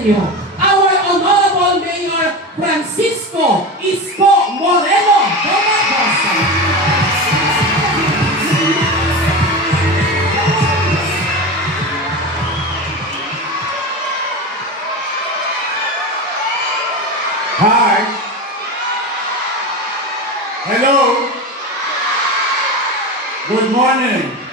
inyo, our Honorable Mayor Francisco Isko Moreno Domagos. Hi. Hello. Good morning.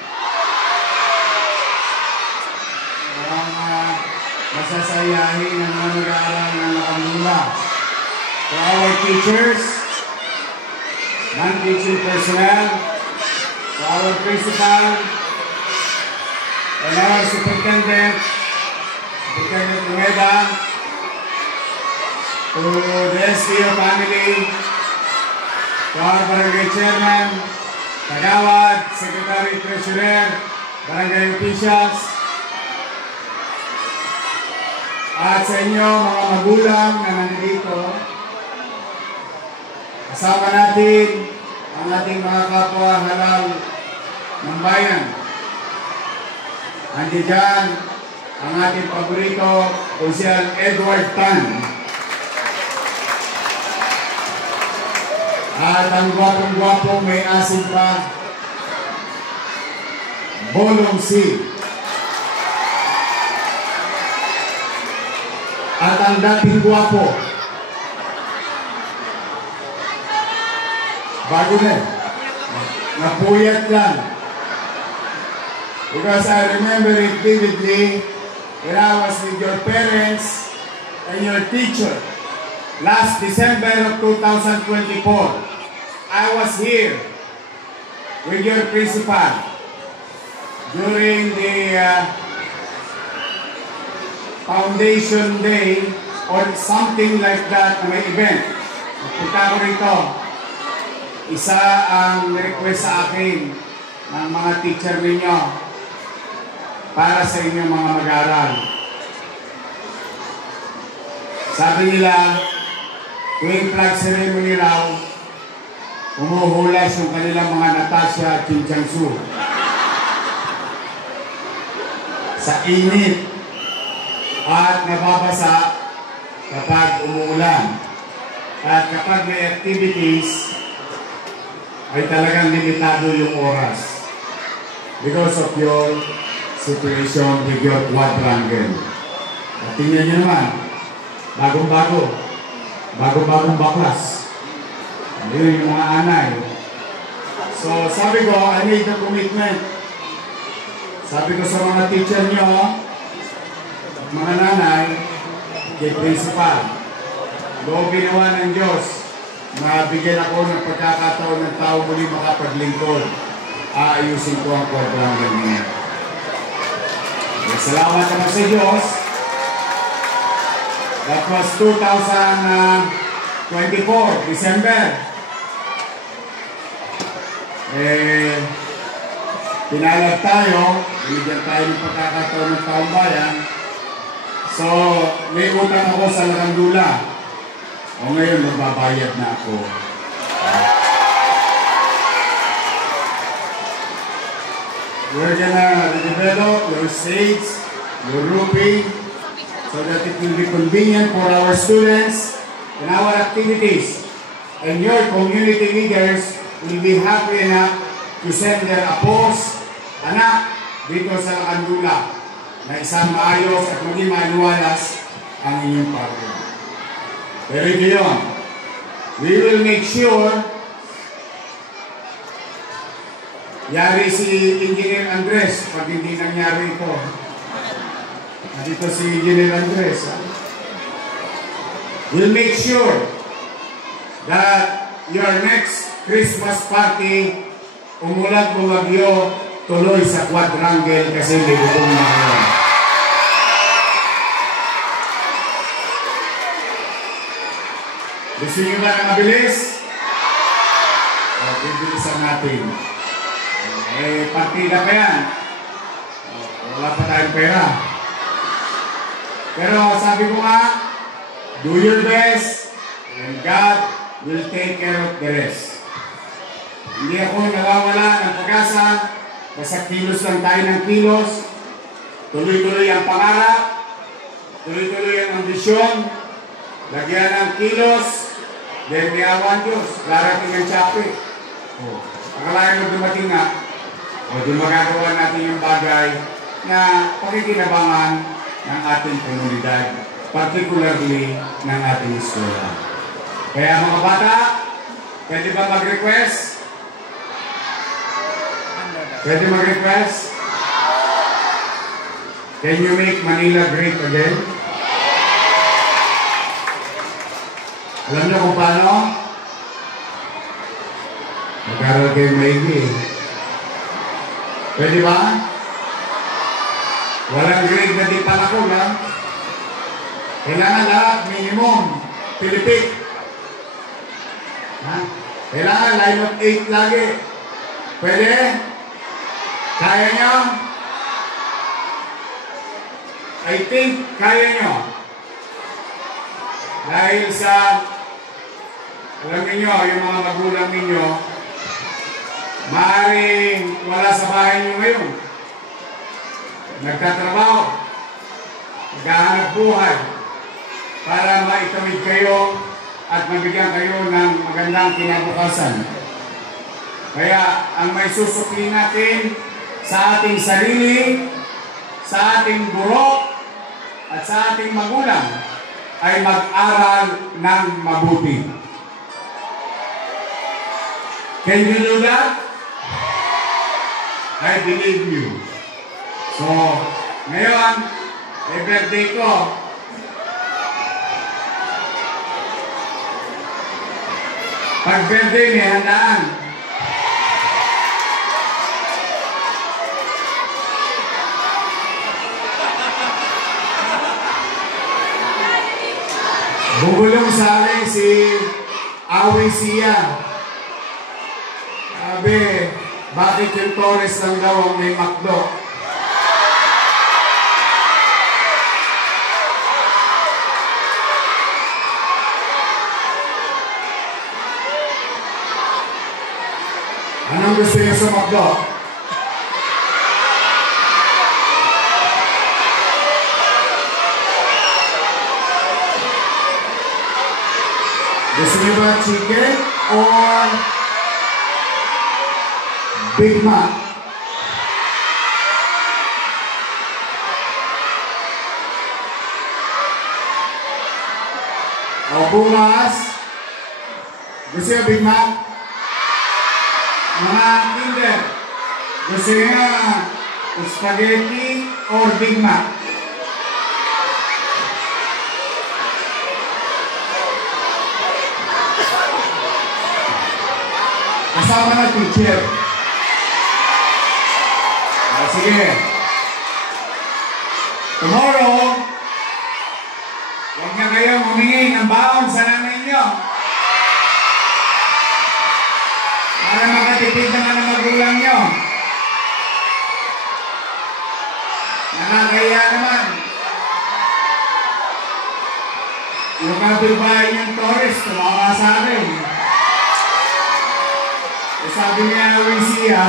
Masasayahin ng mga mag-aaral ng Nakamula. To our teachers, non-teaching personnel, to our principal, and our superintendent, Superintendent Nueva, to the SPO family, to our barangay chairman, Kagawad, secretary, treasurer, barangay officials, at sa inyo mga magulang na nandito, kasama natin ang ating mga kapwa halal ng bayan. Andiyan dyan ang ating paborito, Ocean Edward Tan. At ang gwapong-gwapong may asin pa, Bolong C. At ang dating gwapo, bago na, napuyat lang. Because I remember it vividly when I was with your parents and your teacher last December of 2024. I was here with your principal during the Foundation Day or something like that na may event. Punta ko rito. Isa ang request sa akin ng mga teacher ninyo para sa inyong mga mag-aaral. Sabi nila, tuwing flag ceremony raw, umuhulas yung kanilang mga Natasha at Kim Chang-su. Sa init. At nababasa kapag umuulan. At kapag may activities, ay talagang limitado yung oras. Because of your situation with your quadrangle. At tingnan nyo naman, bagong baklas. Ayun yung mga anay. So sabi ko, I made the commitment. Sabi ko sa mga teacher nyo, mga nanay, kay principal, doon ginawa ng Diyos na bigyan ako ng pagkakataon ng tao muli makapaglingkod. Aayusin ko ang quadrangle niya. Salamat naman sa Diyos. That was 2024, December. Pinalag tayo, binigyan tayo ng pagkakataon ng taong bayan. So, may utang ako sa Larandula. O ngayon, magbabayad na ako. We're gonna develop your stage, your roofing, so that it will be convenient for our students and our activities. And your community leaders will be happy enough to send their apos, anak, dito sa Larandula. Na isang maayos at maging manuwalas ang inyong program. Pero ito yun. We will make sure yari si Engineer Andres pag hindi nangyari ito. Nandito si Engineer Andres. We'll make sure that your next Christmas party umulat bumagyo tuloy sa quadrangle kasi libutong na ngayon. Gusto nyo ba na mabilis? Bibilisan natin. Partida pa yan. Wala pa tayong pera. Pero sabi ko nga, do your best and God will take care of the rest. Hindi ako nawawala ng pag-asa. Basta kilos lang tayo ng kilos. Tuloy-tuloy ang pangarap. tuloy-tuloy ang ambisyon, lagyan ng kilos, then may awan Diyos, darating ang tsapi. Akalain mo dumating na, o di magagawa natin yung bagay na pakikinabangan ng ating komunidad, particularly ng ating eskwela. Kaya mga bata, pwede ba mag-request? Pwede mag-request? Can you make Manila great again? Alam niyo kung paano? Mag-aral kayo maigi. Pwede ba? Walang grade na di panakol, ha? Kailangan lahat, minimum, Pilipik. Ha? Kailangan line of 8 lagi. Pwede? Kaya nyo? I think kaya nyo. Dahil sa, alam niyo, yung mga magulang ninyo, maaaring wala sa bahay nyo ngayon. Nagtatrabaho, naghahanap buhay para maitawid kayo at mabigyan kayo ng magandang kinabukasan. Kaya ang may susukli natin sa ating sarili, sa ating guro, at sa ating magulang ay mag-aral ng mabuti. Can you do that? I believe you. So, ngayon, birthday ko. Pag birthday, may handaan. Bubulong sa akin si Awi Siya. Sabi, bakit yung Torres lang daw ang may makdo? Anong gusto niyo sa makdo? Gusto niyo ba chicken or Big Mac? O bukas, gusto niyo Big Mac? Mga kinder, gusto niyo spaghetti or Big Mac? Kasama na teacher. Sige. Tomorrow, huwag na kayong humingi ng baon sa nanay nyo. Para makatipid naman ang magulang nyo. Nakakaya naman. Yung kapitbahay niyang Torres, tumawa sa akin. Sabi niya, Lucia,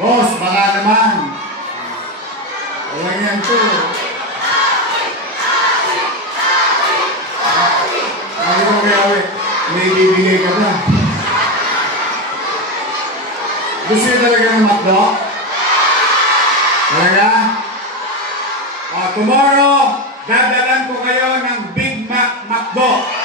boss, baka naman. Wala yan to. Sabi ko kaya, may bibigay ka na. Gusto niyo talaga ng makdo? Talaga? Tomorrow, dadalan ko kayo ng Big Mac Makdo.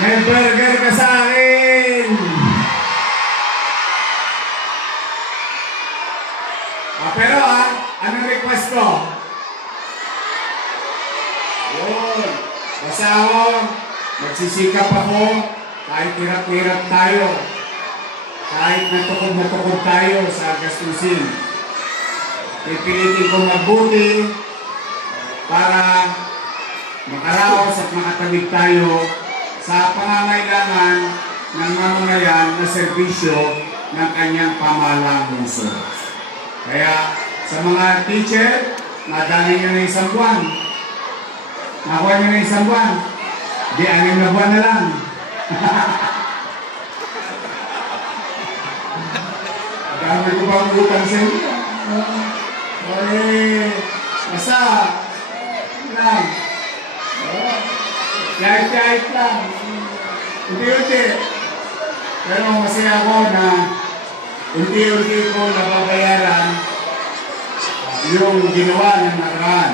May burger ka sa akin! Pero anong request ko? Yun. Basta ako, magsisikap ako, kahit hirap-hirap tayo. Kahit natukod tayo sa gastusin. Pipilitin ko mabuti para makaraos at makatawid tayo sa pangangailangan ng mamamayan na serbisyo ng kanyang pamahalang lungsod. Kaya sa mga teacher, nadali nyo na isang buwan. Nakuha nyo na isang buwan. Di 6 na buwan na lang. Dami ko bang utang sa inyo? Basta, lang. Kahit lang. Unti-unti. Pero masaya ako na unti-unti ko nababayaran yung ginawa ng nakaraan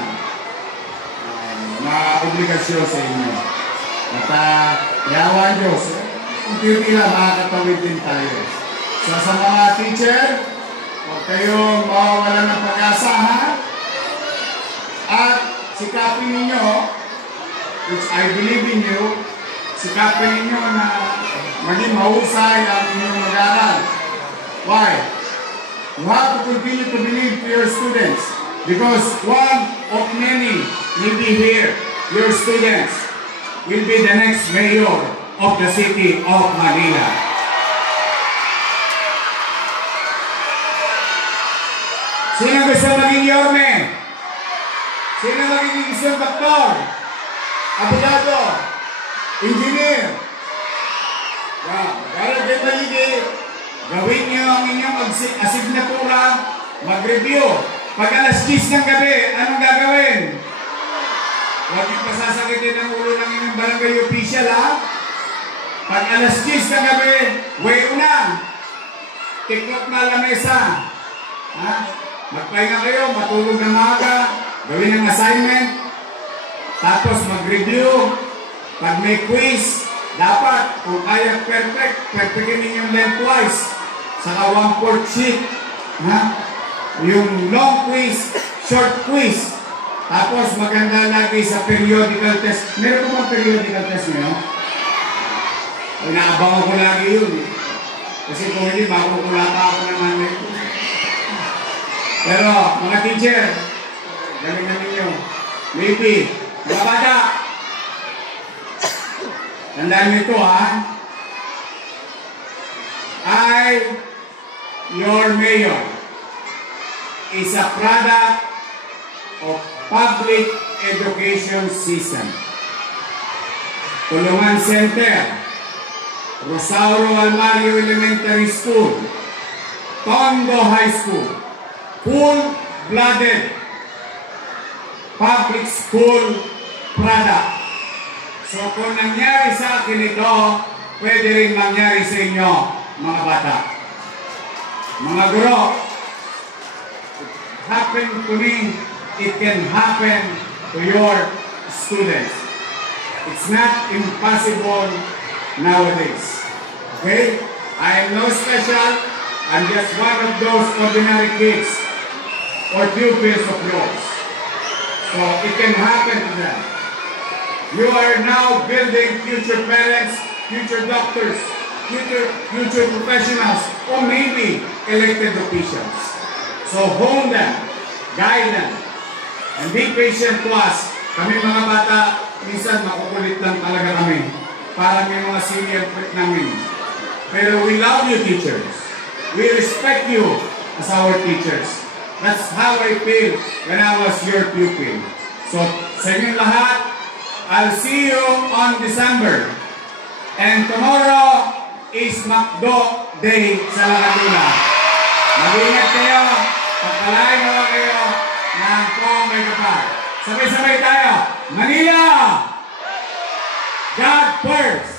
na obligasyon sa inyo. At yawan Diyos, unti-unti lang makakatawid din tayo. So sa mga teacher, huwag kayong mawawalan ng pag-asa, ha? At sikapin ninyo, which I believe in you, sikapin ninyo na maging mahusay ang inyong mag-aaral. Why? You have to continue to believe to your students because one of many will be here. Your students will be the next mayor of the city of Manila. Sino gusto maging yorme? Sino maging isang doktor? Abogado? Engineer? Pero kayo magiging gawin niyo ang inyong asignatura, mag-review. Pag alas 10 ng gabi, anong gagawin? Huwag yung pasasakitin ang ulo ng inyong barangay official, ha? Pag alas 10 ng gabi, way una. Tiklop na lamesa. Ha? Magpahinga kayo, matulog ng maaga, gawin ang assignment, tapos mag-review. Pag may quiz, dapat, kung kaya perfectin ninyong lengthwise, saka 1/4 sheet. Ha? Yung long quiz, short quiz. Tapos maganda lagi sa periodical test. Meron ko bang periodical test nyo? Inaabangan ko lagi yun. Kasi kung hindi, makukulata ako naman nito. Pero, mga teacher, galing namin nyo. Maybe, mga bata, tandaan nyo ito, ha? I, your mayor, is a product of public education system. Tulungan Center, Rosauro Almario Elementary School, Tondo High School, full-blooded public school product. So kung nangyari sa akin ito, pwede rin mangyari sa inyo, mga bata. Mga guro, it happened to me, it can happen to your students. It's not impossible nowadays. Okay? I am no special. I'm just one of those ordinary kids or pupils of yours. So it can happen to them. You are now building future parents, future doctors, future professionals, or maybe elected officials. So hone them, guide them, and be patient to us. Kami mga bata, minsan makukulit lang talaga kami. Parang may mga senior namin. Pero we love you, teachers. We respect you as our teachers. That's how I feel when I was your pupil. So, sa inyong lahat, I'll see you on December. And tomorrow is McDo Day sa Laguna. Mag-ingat kayo. Pagpalain nawa kayo ng kung may kapal. Sabay-sabay tayo. Manila! God first!